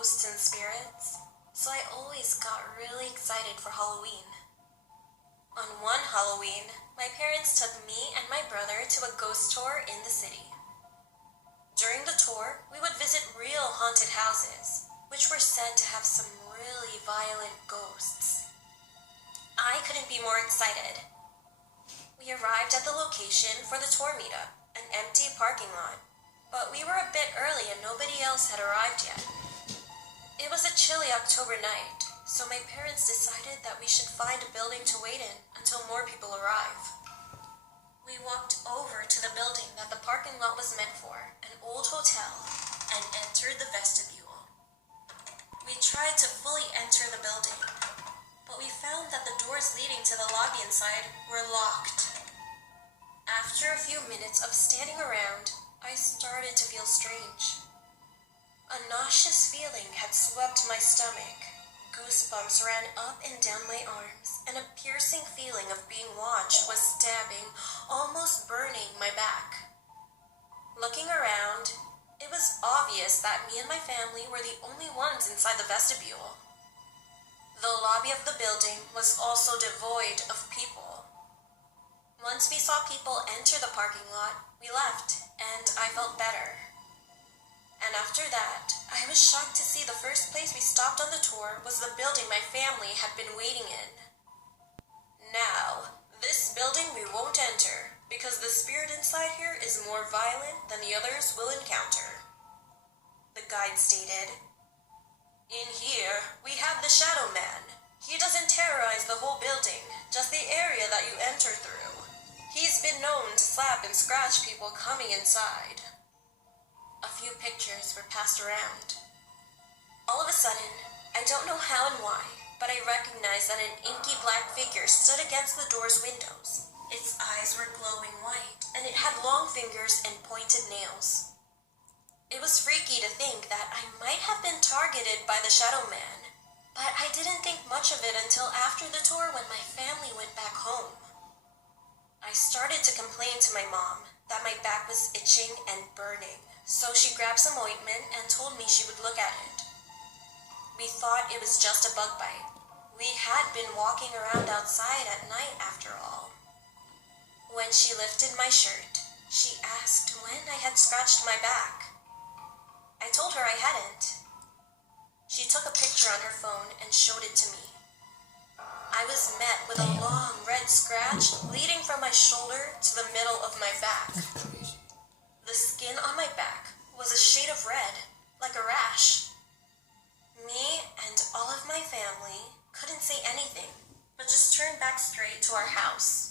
ghosts and spirits, so I always got really excited for Halloween. On one Halloween, my parents took me and my brother to a ghost tour in the city. During the tour, we would visit real haunted houses, which were said to have some really violent ghosts. I couldn't be more excited. We arrived at the location for the tour meetup, an empty parking lot, but we were a bit early and nobody else had arrived yet. It was a chilly October night, so my parents decided that we should find a building to wait in until more people arrive. We walked over to the building that the parking lot was meant for, an old hotel, and entered the vestibule. We tried to fully enter the building, but we found that the doors leading to the lobby inside were locked. After a few minutes of standing around, I started to feel strange. A nauseous feeling had swept my stomach. Goosebumps ran up and down my arms, and a piercing feeling of being watched was stabbing, almost burning my back. Looking around, it was obvious that me and my family were the only ones inside the vestibule. The lobby of the building was also devoid of people. Once we saw people enter the parking lot, we left, and I felt better. And after that, I was shocked to see the first place we stopped on the tour was the building my family had been waiting in. Now, this building we won't enter, because the spirit inside here is more violent than the others will encounter, the guide stated. In here, we have the Shadow Man. He doesn't terrorize the whole building, just the area that you enter through. He's been known to slap and scratch people coming inside. A few pictures were passed around. All of a sudden, I don't know how and why, but I recognized that an inky black figure stood against the door's windows. Its eyes were glowing white, and it had long fingers and pointed nails. It was freaky to think that I might have been targeted by the Shadow Man, but I didn't think much of it until after the tour when my family went back home. I started to complain to my mom that my back was itching and burning, so she grabbed some ointment and told me she would look at it. We thought it was just a bug bite. We had been walking around outside at night after all. When she lifted my shirt, she asked when I had scratched my back. I told her I hadn't. She took a picture on her phone and showed it to me. I was met with a long red scratch leading from my shoulder to the middle of my back. The skin on my back was a shade of red, like a rash. Me and all of my family couldn't say anything, but just turned back straight to our house.